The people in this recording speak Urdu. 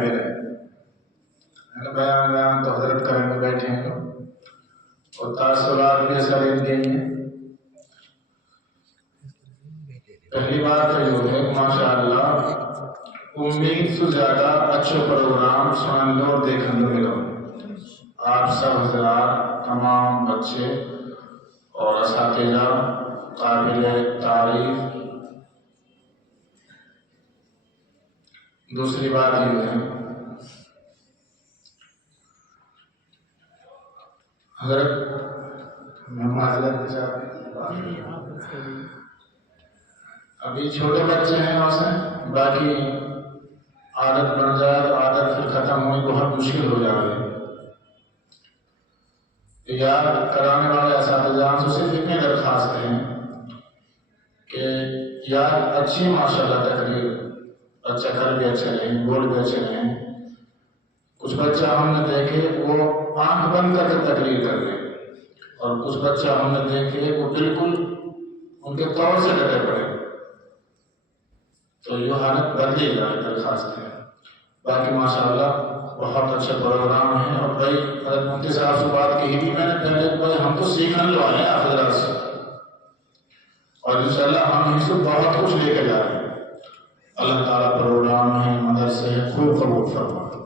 میں رہے بیان تو حضرت کریں گے بیٹھے ہیں اور تاثرات بھی اثرات گئی ہیں. پہلی بات تو یہ ہے ماشاءاللہ امید سے زیادہ اچھے پروگرام سن لو اور دیکھنے ملو. آپ سب حضرات تمام بچے اور اساتذہ قابل تعریف. دوسری بات یہ ہے حضرت میں معذرت ابھی چھوٹے بچے ہیں ویسے باقی عادت بن جائے تو عادت پھر ختم ہوئی بہت مشکل ہو جائے. یاد کرانے والے اساتذہ سے صرف اتنی درخواست ہے کہ یاد اچھی ماشاءاللہ تقریر بچہ کر بھی اچھے رہیں بول بھی اچھے رہیں. کچھ بچہ ہم نے دیکھے وہ آنکھ بند کر کے تقریر کر دے اور کچھ بچہ ہم نے دیکھے وہ بالکل ان کے طور سے ڈٹے پڑے. تو یہ حالت بدلی جائے درخواست ہے. باقی ماشاءاللہ بہت اچھے پروگرام ہیں. اور بھائی حضرت مفتی صاحب سے بات کی تھی میں نے پہلے بھائی ہم تو سیکھنے لو آئے ہیں حضرات سے اور انشاءاللہ ہم ان سے بہت کچھ لے کے جا رہے ہیں. اللہ تعالیٰ پروگرام ہے مدرسے خوب قبول فرمائے.